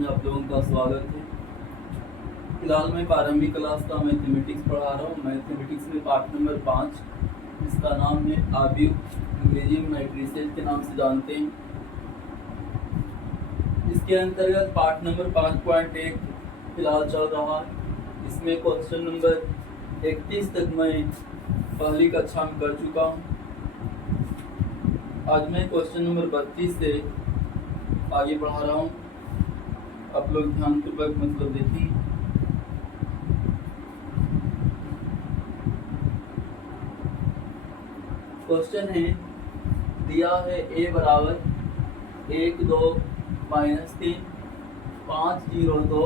में आप लोगों का स्वागत है। फिलहाल मैं प्रारंभिक क्लास का मैथमेटिक्स पढ़ा रहा हूँ। मैथमेटिक्स में पार्ट नंबर 5, इसका नाम है आव्यूह, अंग्रेजी में मैट्रिसेस के नाम से जानते हैं। इसके अंतर्गत पार्ट नंबर 5.1 फिलहाल चल रहा है। इसमें क्वेश्चन नंबर 31 तक मैं पहली कक्षा में कर चुका हूँ। आज मैं क्वेश्चन नंबर 32 से आगे बढ़ा रहा हूँ। आप लोग ध्यानपूर्वक मतलब देखिए। क्वेश्चन है, दिया है a बराबर 1 2 -3 5 0 2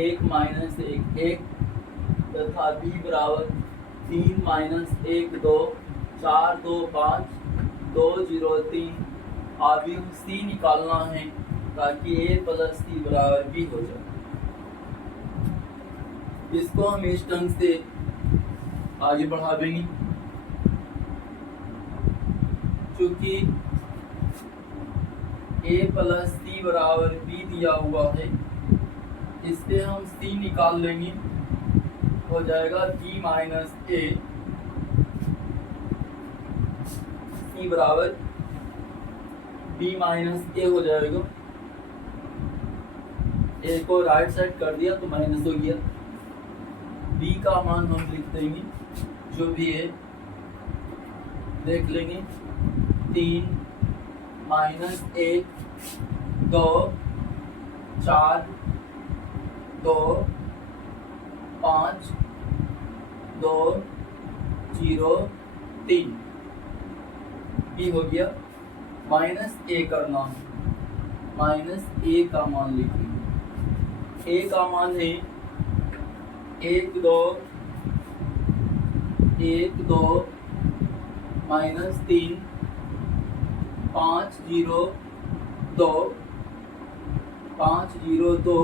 1 -1 1 तथा b बराबर 3 -1 2 4 2 5 2 0 3। आव्यूह c निकालना है ताकि a प्लस c बराबर b हो जाए। इसको हम इस ढंग से आगे बढ़ाएंगे। चूंकि a प्लस c बराबर b दिया हुआ है, इससे हम c निकाल लेंगे, हो जाएगा b माइनस a। c बराबर b माइनस a हो जाएगा। a को राइट साइड कर दिया तो माइनस हो गया। b का मान हम लिख देंगे, जो भी है देख लेंगे। 3 -1 2 4 2 5 2 0 3 b हो गया। माइनस a करना है, माइनस a का मान लिखेंगे। a का मान है 1 2 1 2 -3 5 0 2 5 0 2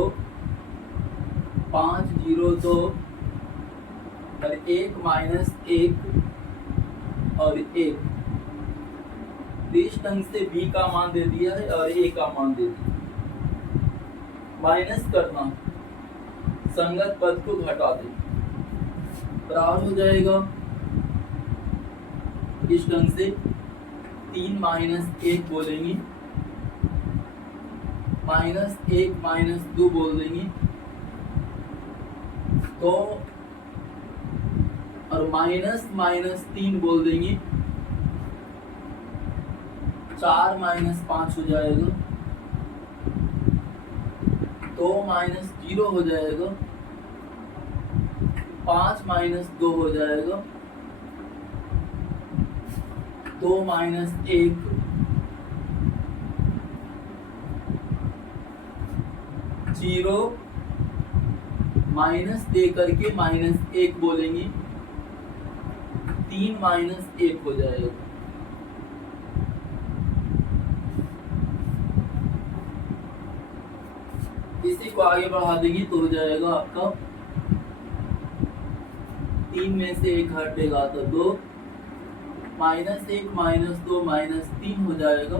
5 0 2 और 1 -1 और 1। इस ढंग से b का मान दे दिया है और a का मान दे दिया। माइनस करना, संगत पद को घटा दे, बराबर हो जाएगा इस ढंग से। 3 -1 बोलेंगे, -1 -2 बोल देंगे, 2 और -3 बोल देंगे, 4 -5 हो जाएगा, 2 -0 हो जाएगा, 5 -2 हो जाएगा, 2 -1 0 माइनस दे करके -1 बोलेंगे, 3 -1 हो जाएगा। इसी को आगे बढ़ा देंगे तो हो जाएगा आपका 3 में से 1 हटेगा तो 2 -1 -2 -3 हो जाएगा।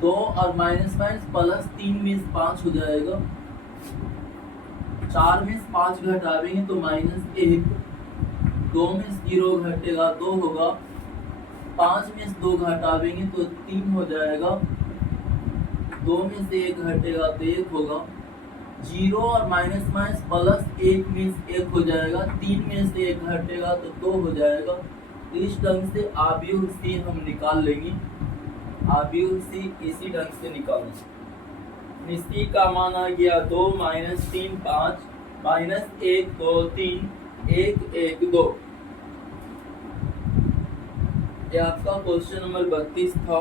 2 और माइनस प्लस 3 में 5 हो जाएगा। 4 में 5 घटाएंगे तो -1। 2 में 0 घटेगा 2 होगा। 5 में 2 घटाएंगे तो 3 हो जाएगा। 2 में से 1 घटेगा तो 1 होगा। 0 और माइनस प्लस 1 में 1 हो जाएगा। 3 में से 1 घटेगा तो 2 हो जाएगा। इस ढंग से आव्यूह c हम निकाल लेंगे। आव्यूह c इसी ढंग से निकालेंगे। c का मान आ गया 2 -3 5 -1 2 3 1 1 2। यह आपका क्वेश्चन नंबर 32 था।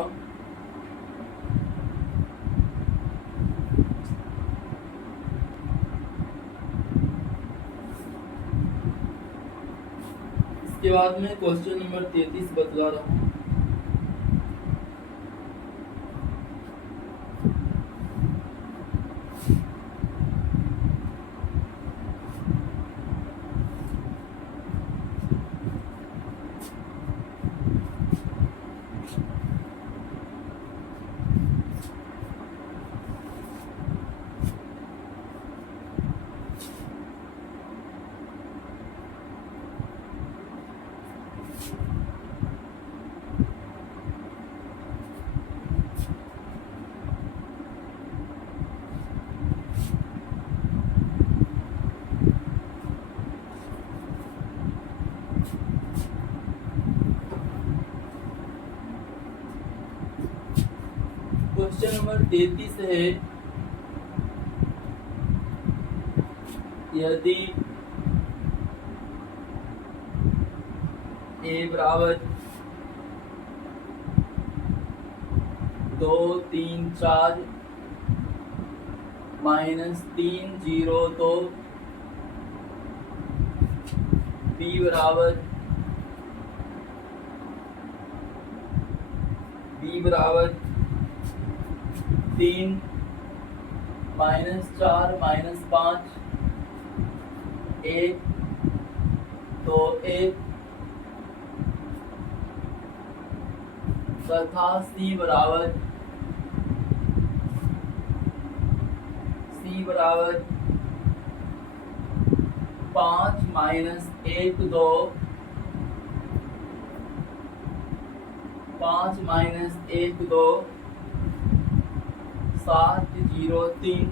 इसके बाद में क्वेश्चन नंबर 33 बतला रहा हूँ। नंबर 33 है, यदि a बराबर 2 3 4 -3 0 2, b बराबर 3 -4 -5 1 2 1 तथा c बराबर 5 -1 2 5 -1 2 7 0 3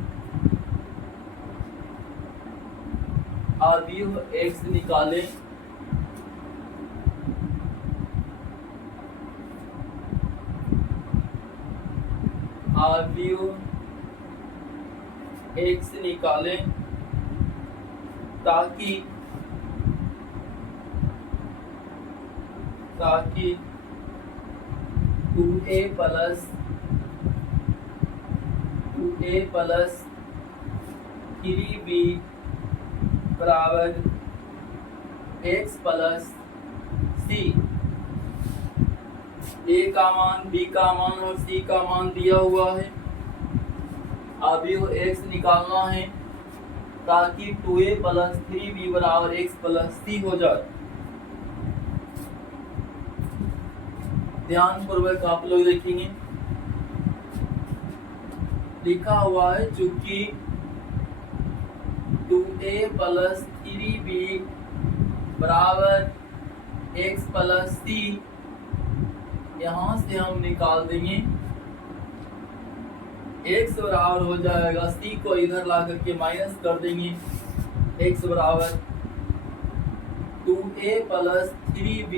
अवयव x निकालें। अवयव x निकालें ताकि 2a प्लस 3b बराबर x प्लस c, a का मान, b का मान और c का मान दिया हुआ है। अवयव x निकालना है ताकि 2a प्लस 3b बराबर x प्लस c हो जाए। ध्यान पूर्वक आप लोग देखेंगे, लिखा हुआ है चूंकि 2a प्लस 3b बराबर x प्लस c, यहां से हम निकाल देंगे x बराबर हो जाएगा, c को इधर ला करके माइनस कर देंगे, x बराबर 2a प्लस 3b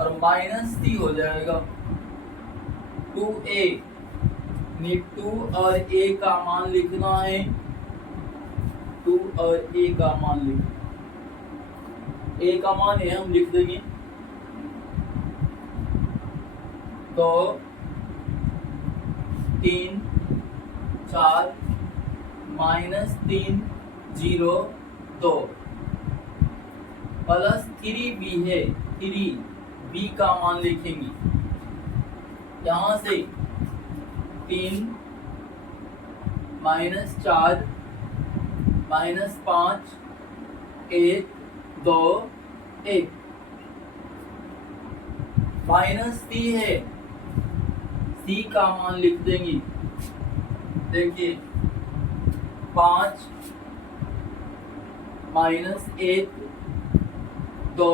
और माइनस c हो जाएगा 2a। 2 और a का मान लिखना है, 2 और a का मान लिखना, a का मान है हम लिख देंगे तो 3 4 -3 0 2 प्लस 3b है, 3b का मान लिखेंगे, यहाँ से 3 -4 -5 1 2 1 माइनस c है, c का मान लिख देंगे। देखिए 5 -1 2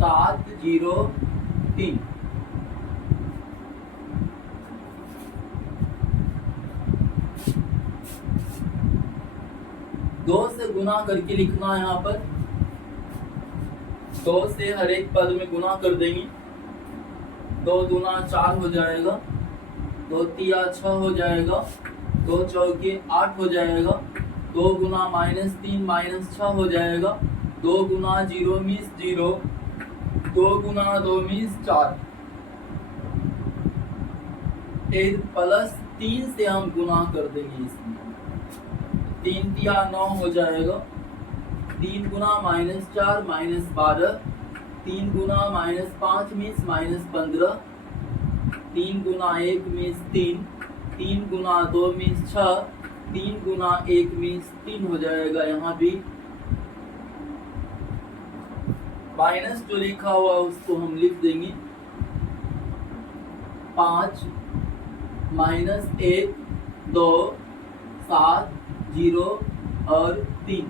7 0 3 2 से गुना करके लिखना है। यहाँ पर 2 से हर एक पद में गुना कर देंगे, 2 दूना 4 हो जाएगा, 2 तिया 6 हो जाएगा, 2 चौके 8 हो जाएगा, 2 गुना -3 -6 हो जाएगा, 2 गुना 0 मिस 0, 2 गुना 2 मिस 4, प्लस 3 से हम गुना कर देंगे इसमें, 3 तिया 9 हो जाएगा, 3 गुना -4 -12, 3 गुना -5 मिस -15, 3 गुना 1 मिस 3, 3 गुना 2 मिस 6, 3 गुना 1 मिस 3 हो जाएगा। यहाँ भी माइनस जो लिखा हुआ उसको हम लिख देंगे 5 -1 2 7 0 और 3।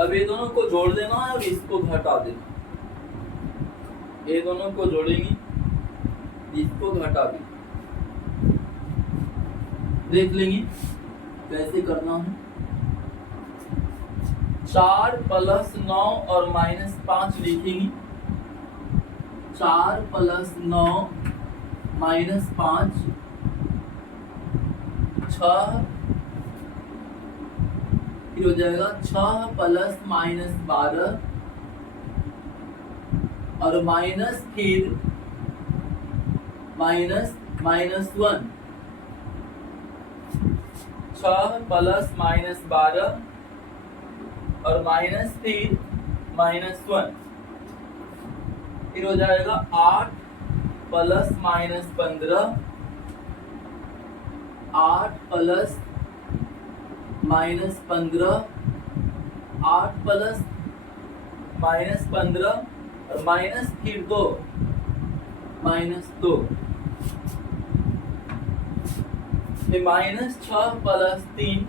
अब ये दोनों को जोड़ देना है और इसको घटा देना, ये दोनों को जोड़ेंगे, इसको घटा देंगे, देख लेंगे कैसे करना है। 4 + 9 और -5 लिखेंगे, 4 प्लस 9 माइनस 5 6, फिर हो जाएगा 6 प्लस माइनस 12 और माइनस फिर माइनस माइनस 1, 6 प्लस माइनस 12 और माइनस फिर माइनस 1, फिर हो जाएगा 8 plus minus 15, 8 plus minus 15, 8 plus minus 15 और माइनस फिर 2 माइनस 2, फिर माइनस 6 प्लस 3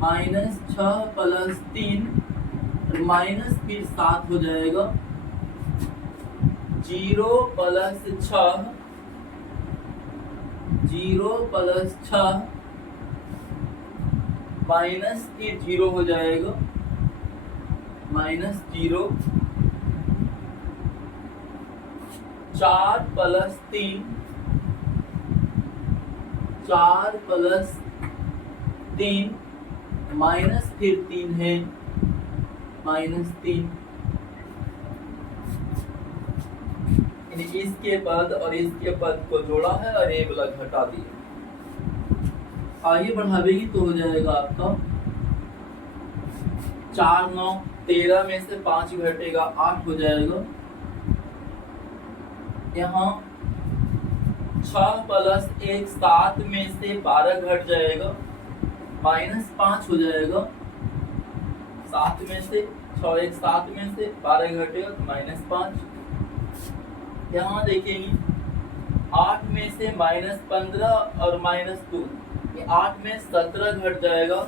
माइनस 6 प्लस 3 और माइनस फिर 7 हो जाएगा 0 प्लस 6 0 प्लस 6 माइनस फिर 0 हो जाएगा माइनस 0, 4 प्लस 3 4 प्लस 3 माइनस फिर 3 है माइनस 3, इसके पद और इसके पद को जोड़ा है और ये वाला घटा दिया। आगे बढ़ावेगी तो हो जाएगा आपका 4 9 13 में से 5 घटेगा 8 हो जाएगा। यहाँ 6 प्लस 1 7 में से 12 घट जाएगा माइनस 5 हो जाएगा। 7 में से 6 1 7 में से 12 घटेगा तो माइनस 5। यहाँ देखेंगे 8 में से माइनस 15 और माइनस 2, 8 में 17 घट जाएगा,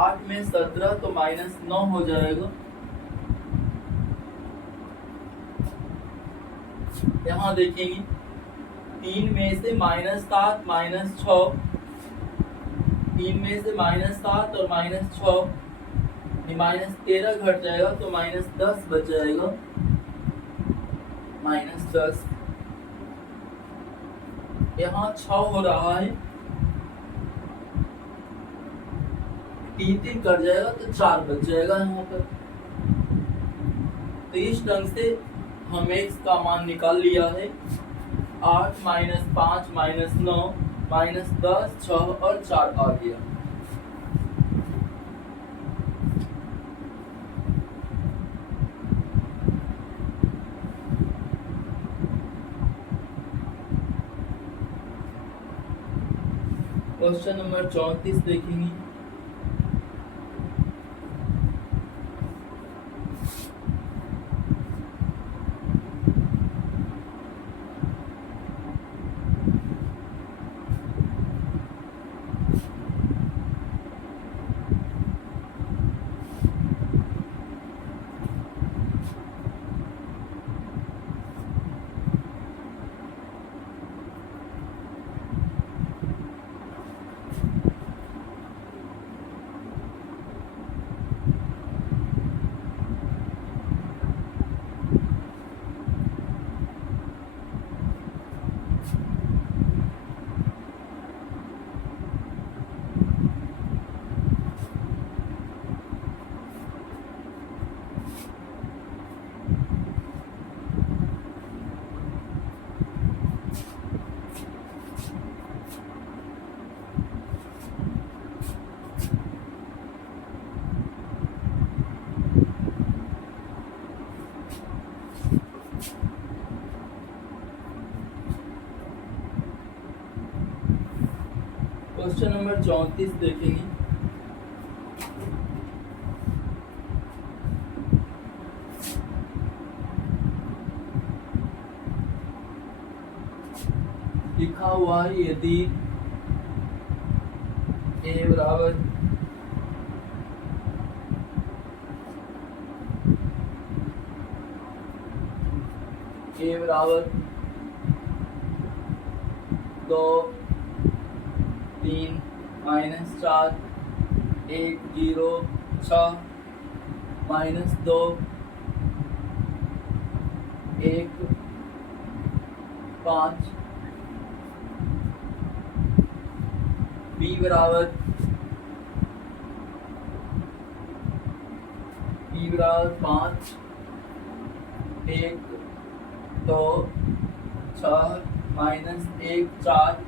8 में 17 तो माइनस 9 हो जाएगा। यहाँ देखेंगे 3 में से माइनस 7 माइनस 6, 3 में से माइनस 7 और माइनस 6, माइनस 13 घट जाएगा तो माइनस 10 बच जाएगा माइनस 10। यहाँ 6 हो रहा है, 3 3 कट जाएगा तो 4 बच जाएगा यहाँ पर। तो इस ढंग से हम x का मान निकाल लिया है। 8 माइनस 5 माइनस 9 माइनस 10 6 और 4 आ गया। क्वेश्चन नंबर 34 देखेंगे। क्वेश्चन नंबर 34 देखेंगे। लिखा हुआ है यदि a बराबर बराबर 2 3 माइनस 4 1 0 6 माइनस 2 1 5 b बराबर 5 1 2 6 minus 1 4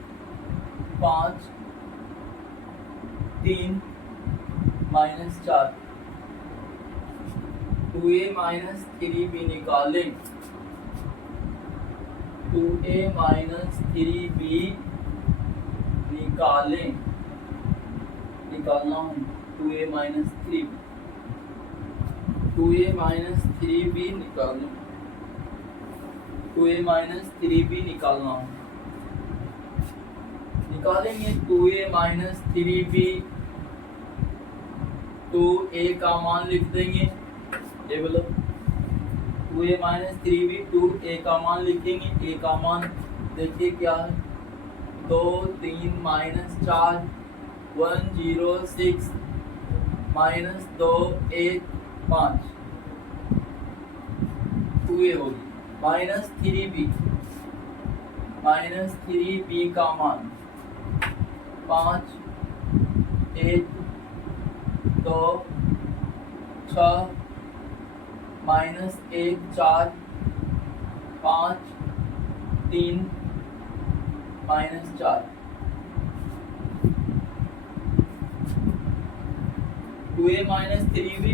5 3 minus 4 2a minus 3b निकालें 2a माइनस 3b निकालना है 2a minus 3b 2a minus 3b निकालें 2a माइनस 3b निकालना है निकालेंगे 2a माइनस 3b 2a का मान लिख देंगे ये बोलो 2a माइनस 3b 2a का मान लिखेंगे a का मान देखिए क्या है 2 3 माइनस 4 1 0 6 माइनस 2 1 5 2a होगी माइनस 3b का मान 5 1 2 6 minus 1 4 5 3 minus 4 2a minus 3b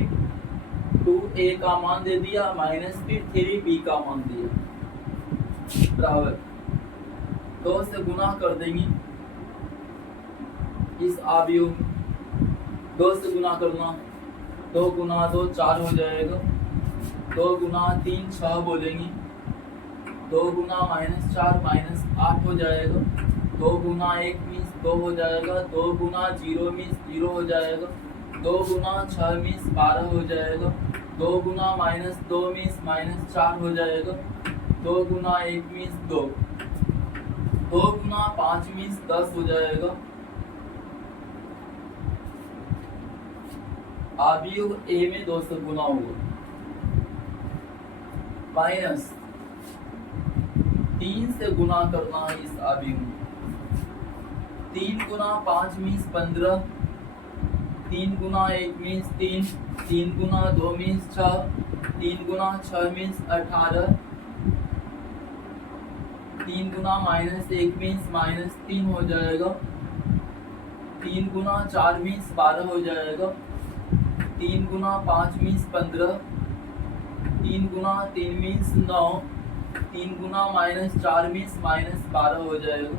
2a का मान दे दिया माइनस फिर 3b का मान दिया बराबर 2 से गुना कर देंगे इस अवयव 2 से गुना करना 2 गुना 2 4 हो जाएगा 2 गुना 3 6 बोलेंगे 2 गुना माइनस 4 माइनस 8 हो जाएगा 2 गुना 1 मीन्स 2 हो जाएगा 2 गुना 0 मीन्स 0 हो जाएगा 2 गुना 6 मीन्स 12 हो जाएगा 2 गुना माइनस 2 मीन्स माइनस 4 हो जाएगा 2 गुना 1 मीन्स 2 2 गुना 5 मीन्स 10 हो जाएगा अवयव a में 2 से गुना होगा माइनस 3 से गुना करना है इस अवयव में 3 गुना 5 मीन्स 15 3 गुना 1 मीन्स 3 3 गुना 2 मीन्स 6 3 गुना 6 मीन्स 18 3 गुना माइनस 1 मीन्स माइनस 3 हो जाएगा 3 गुना 4 मीन्स 12 हो जाएगा 3 गुना 5 मीन्स 15 3 गुना 3 मीन्स 9 3 गुना माइनस 4 मीन्स माइनस 12 हो जाएगा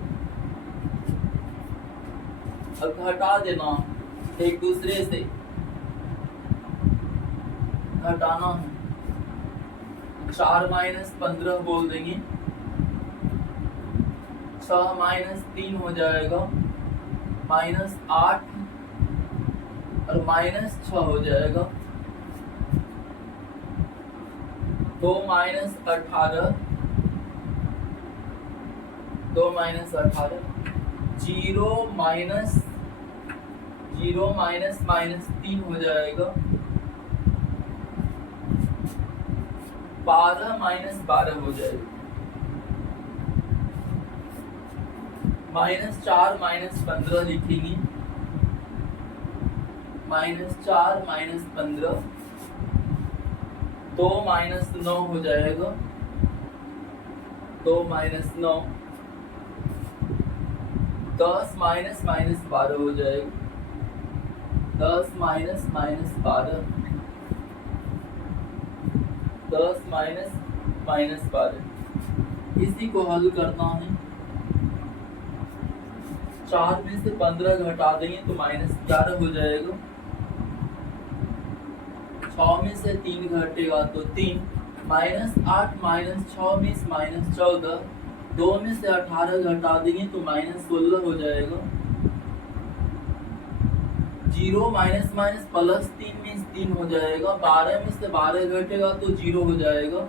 अब हटा देना एक दूसरे से हटाना है 4 माइनस 15 बोल देंगे 6 माइनस 3 हो जाएगा माइनस 8 और माइनस 6 हो जाएगा 2 माइनस 18 2 माइनस 18 0 माइनस माइनस 3 हो जाएगा 12 माइनस 12 हो जाएगा माइनस 4 माइनस 15 लिखेंगे माइनस 4 माइनस 15 2 माइनस 9 हो जाएगा 2 माइनस 9 10 माइनस माइनस 12 हो जाएगा 10 माइनस माइनस 12 10 माइनस माइनस 12 इसी को हल करना है 4 में से 15 घटा देंगे तो माइनस 11 हो जाएगा 6 में से 3 घटेगा तो 3 माइनस 8 माइनस 6 मीन्स माइनस 14 2 में से 18 घटा देंगे तो माइनस 16 हो जाएगा 0 माइनस माइनस प्लस 3 मीन्स 3 हो जाएगा 12 में से 12 घटेगा तो 0 हो जाएगा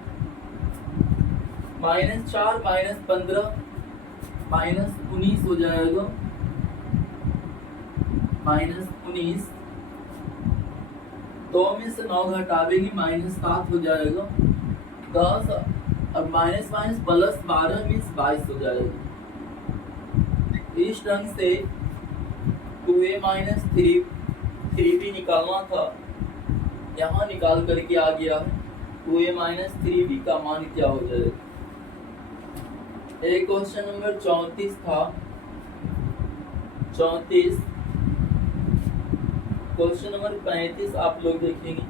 माइनस 4 माइनस 15 माइनस 19 हो जाएगा माइनस 19 2 में से 9 घटावेंगे माइनस 7 हो जाएगा 10 अब माइनस माइनस प्लस 12 मीन्स 22 हो जाएगा। इस ढंग से 2a माइनस 3b निकालना था, यहाँ निकाल करके आ गया है। 2a माइनस 3b का मान क्या हो जाएगा। एक क्वेश्चन नंबर 34 था, 34। क्वेश्चन नंबर 35 आप लोग देखेंगे।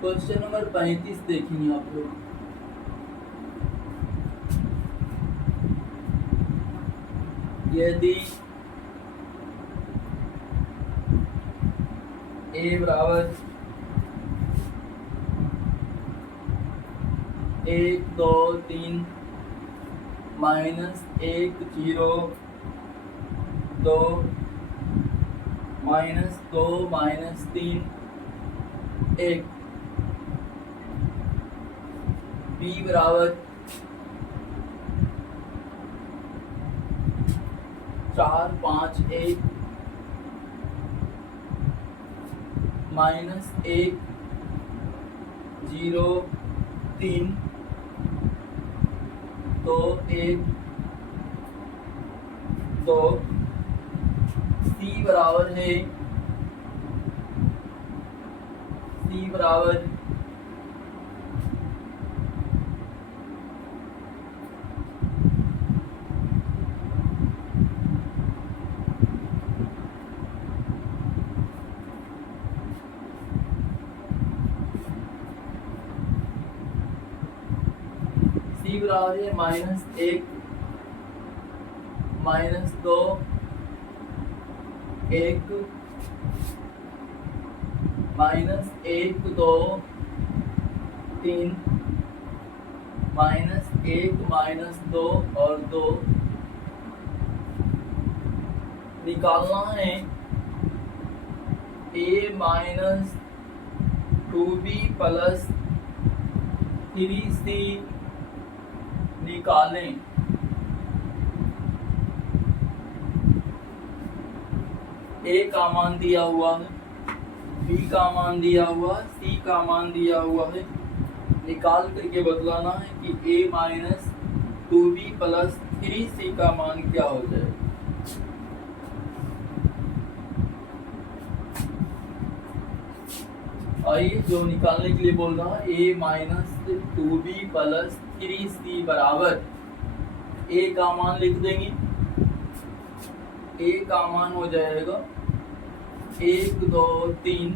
क्वेश्चन नंबर 35 देखेंगे आप लोग। यदि a बराबर 1 2 3 माइनस 1 0 2 माइनस 2 माइनस 3 1, b बराबर 4 5 1 माइनस 1 0 3 2 1 2, c बराबर है c बराबर 1 -2 1 -1 2 3 -1 -2 और 2 निकालना है। a minus 2b plus 3c निकालें। a का मान दिया हुआ है, b का मान दिया हुआ, c का मान दिया हुआ है। निकाल करके बतलाना है कि a minus 2b plus 3c का मान क्या हो जाए। आइए जो निकालने के लिए बोल रहा है, a minus 2b plus 3c बराबर a का मान लिख देंगे। a का मान हो जाएगा 1 2 3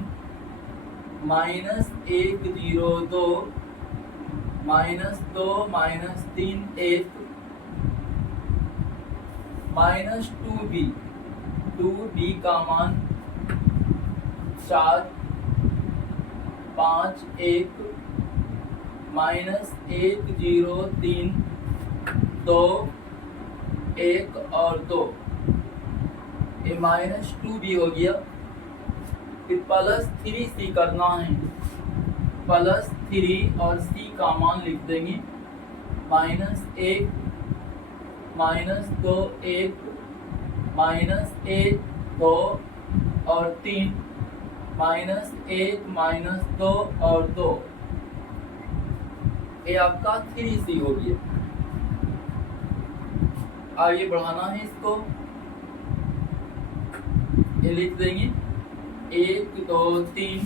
-1 0 2 -2 -3 1 -2b का मान 4 5 1 -1 0 3 2 1 और 2, ये -2b हो गया। फिर प्लस 3c करना है, प्लस 3 और c का मान लिख देंगे। -1 -2 1 -1 2 और 3 -1 -2 और 2, ये आपका 3c हो गया। आगे बढ़ाना है इसको, ये लिख देंगे 1 2 3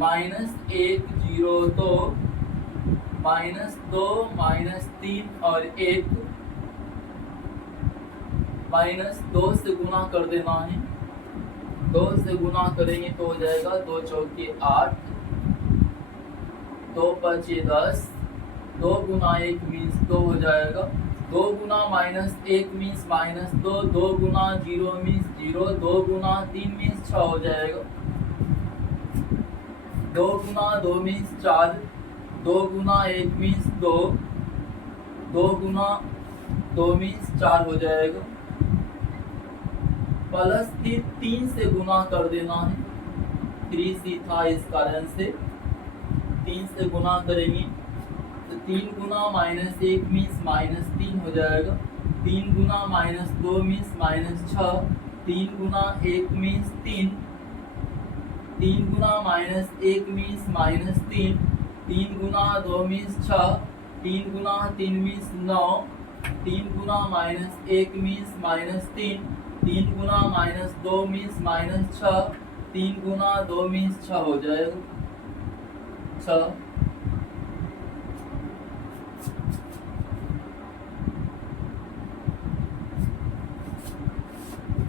-1 0 2 -2 -3 और 1 -2 से गुना कर देना है। 2 से गुना करेंगे तो हो जाएगा 2 चौके 8, 2 5 10, 2 गुना 1 20 2 हो जाएगा 2 गुना -1 मीन्स -2, 2 गुना 0 मीन्स 0, 2 गुना 3 मीन्स 6 हो जाएगा, 2 गुना 2 मीन्स 4, 2 गुना 1 मीन्स 2, 2 गुना 2 मीन्स 4 हो जाएगा। प्लस फिर 3 से गुना कर देना है, 3C था इस कारण से 3 से गुना करेंगे तो 3 गुना -1 मीन्स -3 हो जाएगा, 3 गुना -2 मीन्स -6, 3 गुना 1 मीन्स 3, 3 गुना -1 मीन्स -3, 3 गुना 2 मीन्स 6, 3 गुना 3 मीन्स 9, 3 गुना -1 मीन्स -3, 3 गुना -2 मीन्स -6, 3 गुना 2 मीन्स 6 हो जाएगा, 6।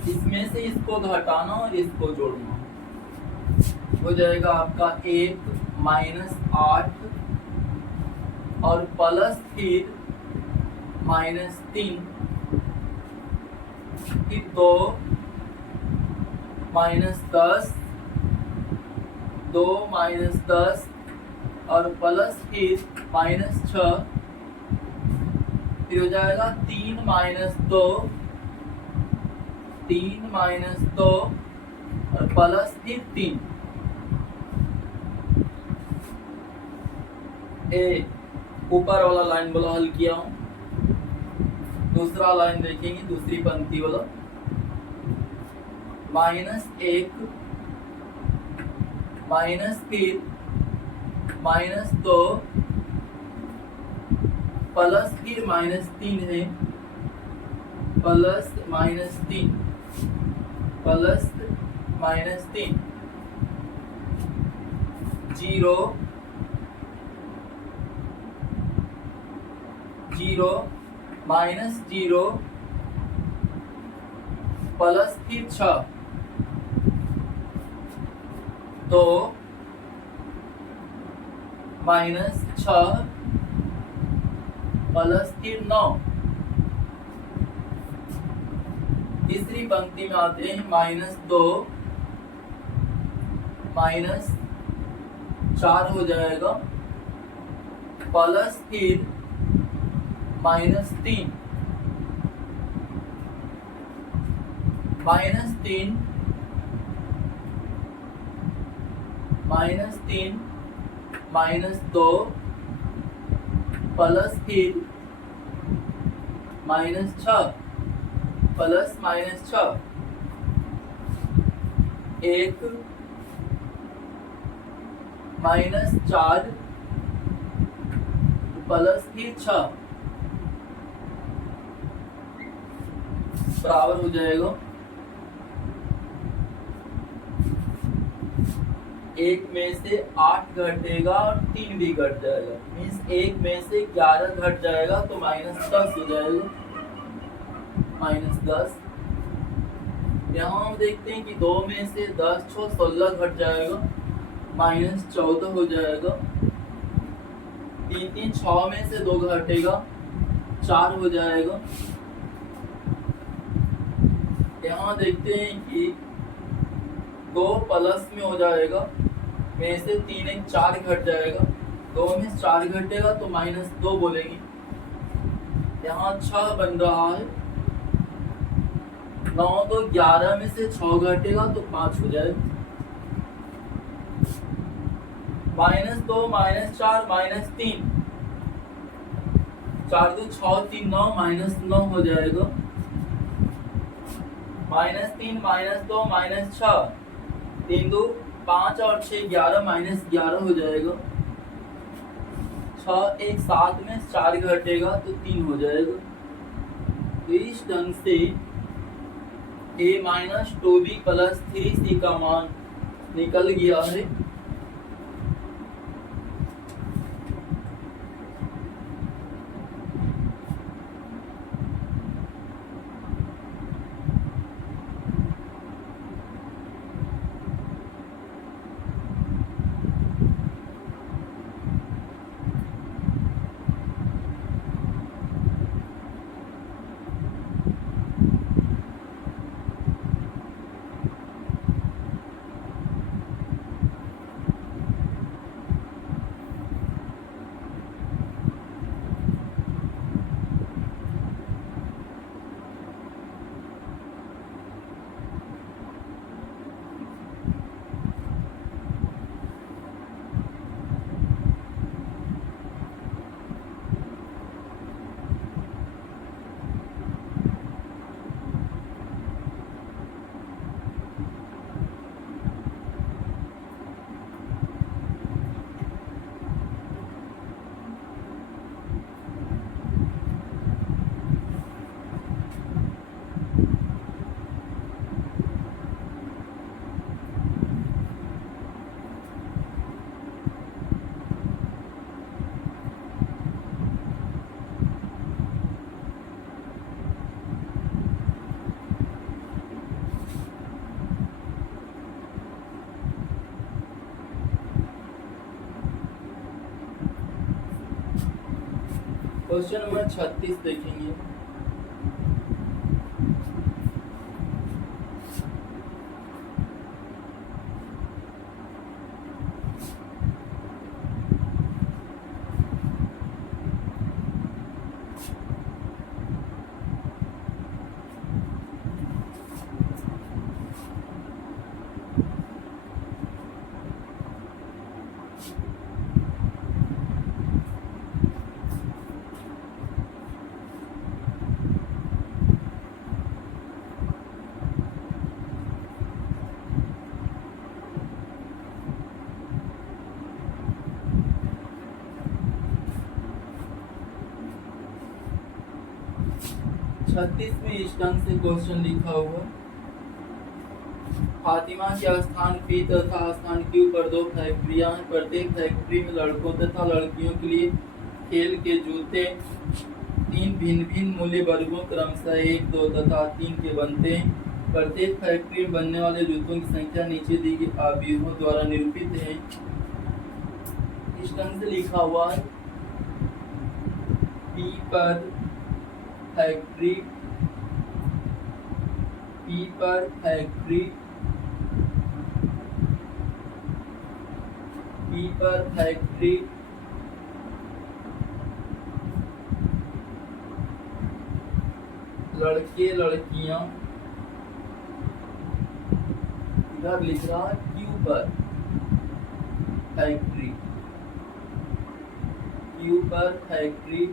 इसमें से इसको घटाना और इसको जोड़ना, हो जाएगा आपका 1 -8 और प्लस फिर -3, फिर 2 -10, 2 -10 और प्लस फिर -6, फिर हो जाएगा 3 -2, 3 -2 और प्लस फिर 3। ऊपर वाला लाइन वाला हल किया हूं, दूसरा लाइन देखेंगे, दूसरी पंक्ति वाला -1 माइनस फिर -2 प्लस फिर -3 है, प्लस -3 प्लस -3, 0 0 -0 प्लस फिर 6, तो -6 प्लस फिर 9। तीसरी पंक्ति में आते हैं -2 -4 हो जाएगा, प्लस फिर -3 -3 -2 प्लस फिर -6 प्लस -6, 1 -4 प्लस फिर 6 बराबर हो जाएगा 1 में से 8 घटेगा और 3 भी घट जाएगा, मीन्स 1 में से 11 घट जाएगा तो -10 हो जाएगा, -10। यहाँ हम देखते हैं कि 2 में से 10 6 16 घट जाएगा, -14 हो जाएगा, 3 3 6 में से 2 घटेगा 4 हो जाएगा। यहाँ देखते हैं कि 2 प्लस में हो जाएगा, में से 3 1 4 घट जाएगा, 2 में 4 घटेगा तो -2 बोलेंगे। यहाँ 6 बन रहा है, 9 तो 11 में से 6 घटेगा तो 5 हो जाएगा, -2 -4 -3, 4 2 6 3 9 -9 हो जाएगा, -3 -2 -6, 3 2 5 और 6 11 -11 हो जाएगा, 6 1 7 में 4 घटेगा तो 3 हो जाएगा। तो इस ढंग से a - 2b + 3c का मान निकल गया है। क्वेश्चन नंबर 36 देखेंगे। छत्तीस में इस ढंग से क्वेश्चन लिखा हुआ। फातिमा के स्थान पी तथा स्थान क्यू पर दो फैक्ट्रियां हैं। प्रत्येक फैक्ट्री में लड़कों तथा लड़कियों के लिए खेल के जूते तीन भिन्न भिन्न मूल्य वर्गों क्रमशः 1, 2 तथा 3 के बनते हैं। प्रत्येक फैक्ट्री में बनने वाले जूतों की संख्या नीचे दी गई आव्यूहों द्वारा निरूपित है। इस ढंग से लिखा हुआ है। पी पर फैक्ट्री, पी पर फैक्ट्री, पी पर फैक्ट्री लड़के लड़कियां, इधर लिख रहा है क्यू पर फैक्ट्री, क्यू पर फैक्ट्री,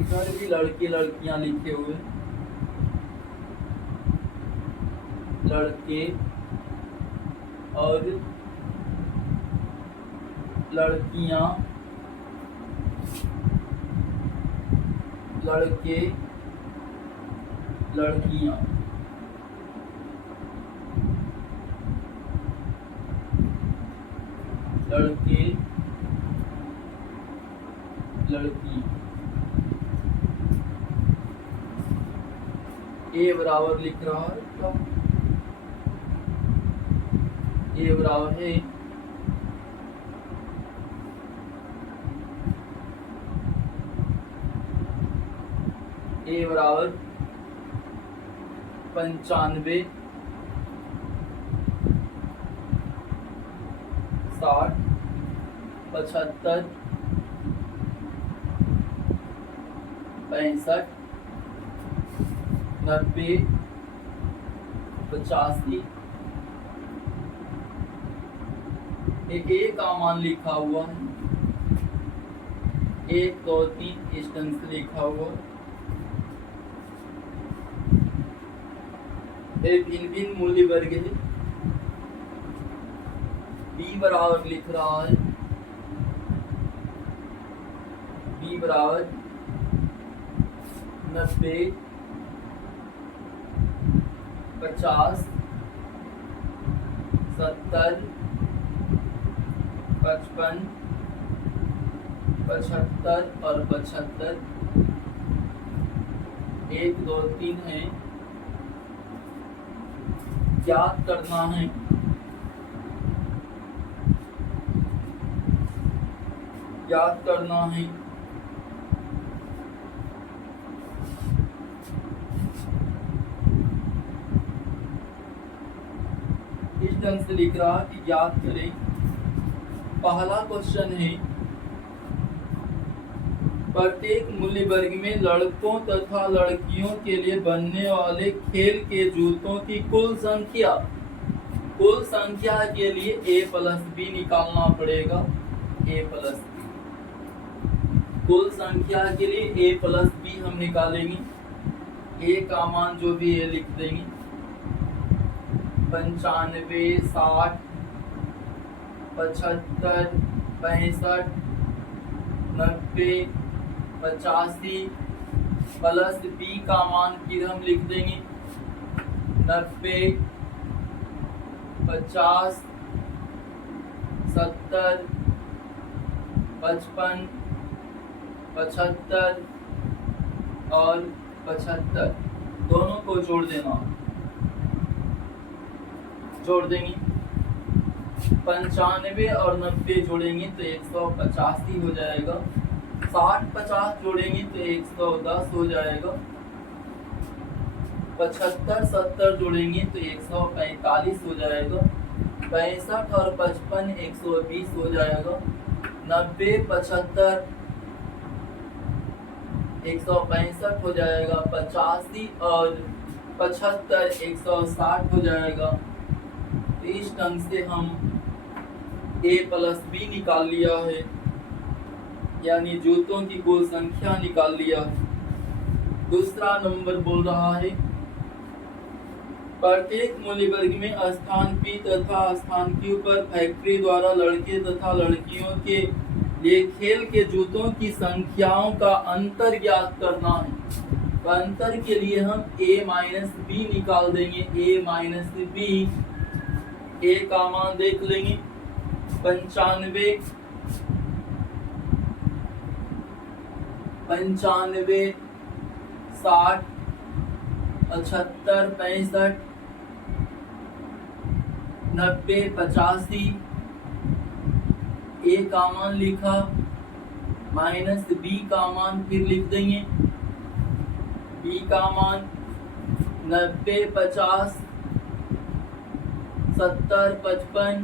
इधर भी लड़के लड़कियां लिखे हुए, लड़के और लड़कियां, लड़के लड़कियां, लड़के लड़की। ए बराबर लिख रहा है, ए बराबर है ए बराबर 95, 60, 75, 65, 90, 85। ए का मान लिखा हुआ है 1, 2, 3 इस ढंग से लिखा हुआ। भिन्न भिन्न मूल्य वर्ग है। बी बराबर लिख रहा है, बी बराबर 90, 50, 70, 55, 75 और 75। 1, 2, 3 है, ज्ञात करना है ज्ञात करना है इस ढंग से लिख रहा कि ज्ञात करें। पहला क्वेश्चन है, प्रत्येक मूल्य वर्ग में लड़कों तथा लड़कियों के लिए बनने वाले खेल के जूतों की कुल संख्या। कुल संख्या के लिए a प्लस बी निकालना पड़ेगा, a प्लस बी। कुल संख्या के लिए a प्लस बी हम निकालेंगे। a का मान जो भी है लिख देंगे, 95, 60, 75, 65, 90, 85 प्लस बी का मान फिर हम लिख देंगे 90, 50, 70, 55, 75 और 75 दोनों को जोड़ देना, जोड़ देंगे। 95 और 90 जोड़ेंगे तो 185 हो जाएगा। 60-50 जोड़ेंगे तो 110 हो जाएगा। 75-70 जोड़ेंगे तो 145 हो जाएगा। 65 और 55 120 हो जाएगा। 90-75 165 हो जाएगा। 85 और 75 160 हो जाएगा। तो इस ढंग से हम a प्लस बी निकाल लिया है, यानी जूतों की कुल संख्या निकाल लिया है। दूसरा नंबर बोल रहा है प्रत्येक मूल्य वर्ग में स्थान P तथा स्थान Q पर फैक्ट्री द्वारा लड़के तथा लड़कियों के लिए खेल के जूतों की संख्याओं का अंतर ज्ञात करना है। तो अंतर के लिए हम a माइनस बी निकाल देंगे। a माइनस बी, a का मान देख लेंगे 95, 60, 75, 65, 90, 85। a का मान लिखा, माइनस b का मान फिर लिख देंगे। b का मान 90, 50, 70, 55,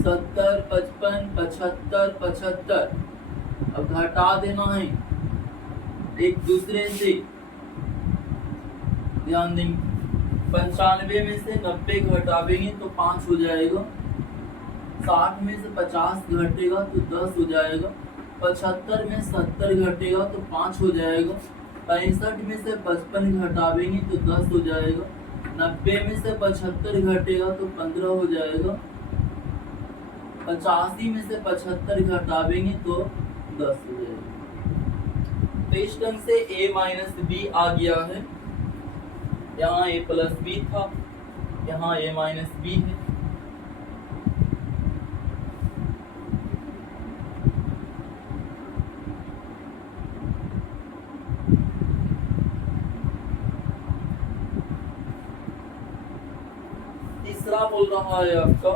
70, 55, 75, 75। अब घटा देना है एक दूसरे से, ध्यान देंगे। 95 में से 90 घटावेंगे तो 5 हो जाएगा। 60 में से 50 घटेगा तो 10 हो जाएगा। 75 में 70 घटेगा तो 5 हो जाएगा। 65 में से 55 घटावेंगे तो 10 हो जाएगा। 90 में से 75 घटेगा तो 15 हो जाएगा। 85 में से 75 घटावेंगे तो 10 हो जाएगा। तो इस ढंग से a माइनस बी आ गया है। यहाँ a प्लस बी था, यहाँ a माइनस बी है। तीसरा बोल रहा है आपका,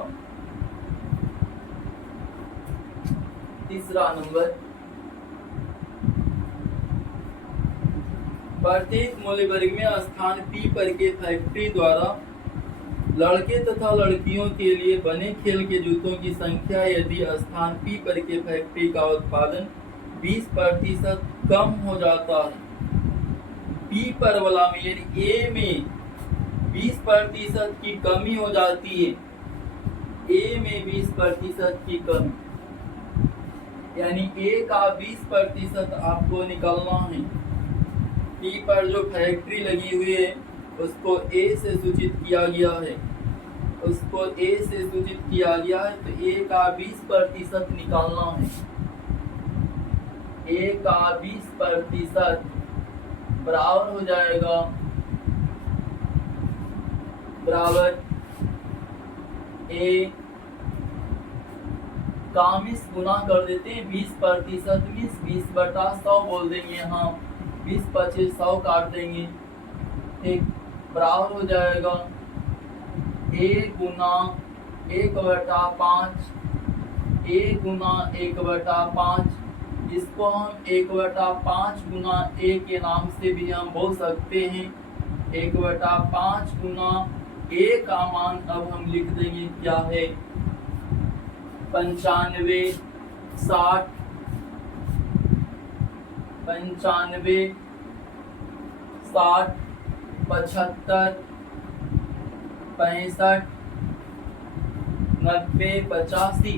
तीसरा नंबर, प्रत्येक मूल्य वर्ग में स्थान P पर के फैक्ट्री द्वारा लड़के तथा लड़कियों के लिए बने खेल के जूतों की संख्या यदि स्थान P पर के फैक्ट्री का उत्पादन 20% कम हो जाता है। P पर वाला में यानी A में 20% की कमी हो जाती है। A में 20% की कमी, यानी A का 20% आपको निकालना है। P पर जो फैक्ट्री लगी हुई है उसको A से सूचित किया गया है, उसको A से सूचित किया गया है। तो A का 20% निकालना है। A का 20% बराबर हो जाएगा, बराबर A का मिस गुना कर देते हैं 20% मिस 20/100 बोल देंगे। यहाँ 20 25 100 काट देंगे, ठीक, बराबर हो जाएगा a गुना 1/5, a गुना 1/5। इसको हम 1/5 गुना a के नाम से भी हम बोल सकते हैं। 1/5 गुना a का मान अब हम लिख देंगे क्या है, 95, 60, 95, 60, 75, 65, 90, 85,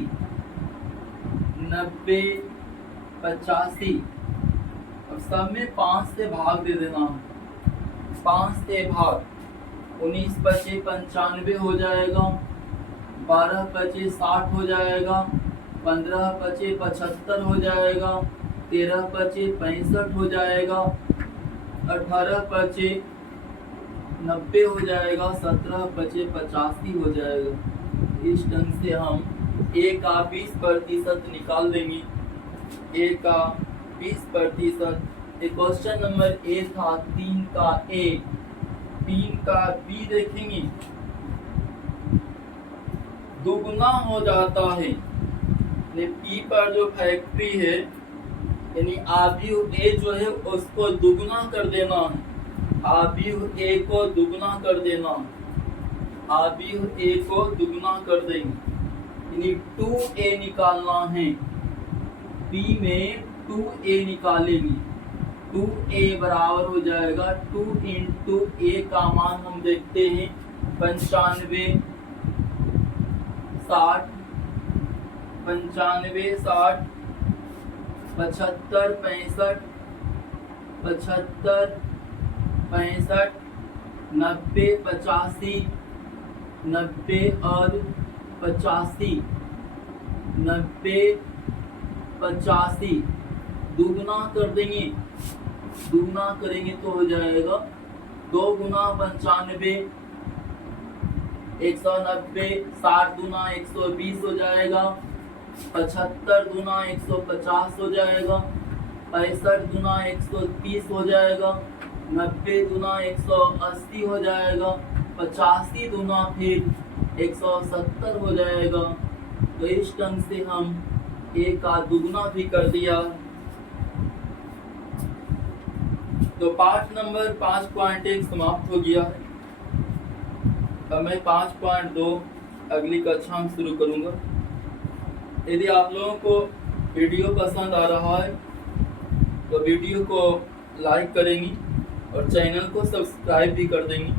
90, 85। अब सब में 5 से भाग दे देना, 5 से भाग, 19 25 95 हो जाएगा, 12 25 60 हो जाएगा, 15 25 75 हो जाएगा, 13 25 65 हो जाएगा, 18 25 90 हो जाएगा, 17 25 85 हो जाएगा। इस ढंग से हम a का 20% निकाल देंगे, a का 20%। क्वेश्चन नंबर ए था 3 का a, 3 का b देखेंगे, दुगुना हो जाता है यानी P पर जो फैक्ट्री है यानी आव्यूह A जो है उसको दुगना कर देना है, आव्यूह A को दुगना कर देना है, आव्यूह A को दुगना कर देंगे यानी 2A निकालना है। P में 2A निकालेंगे, 2A बराबर हो जाएगा 2 इंटू A का मान हम देखते हैं 95, 60, 95, 60, 75, 65, 75, 65, 90, 85, 90 और 85, 90, 85 दुगुना कर देंगे, दुगुना करेंगे तो हो जाएगा 2 गुना 95, 190, 60 गुना 120 हो जाएगा, 75 गुना 150 हो जाएगा, 65 गुना 130 हो जाएगा, 90 गुना 180 हो जाएगा, 85 गुना फिर 170 हो जाएगा। तो इस ढंग से हम A का दुगुना भी कर दिया। तो पाठ नंबर 5.1 समाप्त हो गया। अब मैं 5.2 अगली कक्षा में शुरू करूंगा। यदि आप लोगों को वीडियो पसंद आ रहा है तो वीडियो को लाइक करेंगी और चैनल को सब्सक्राइब भी कर देंगी।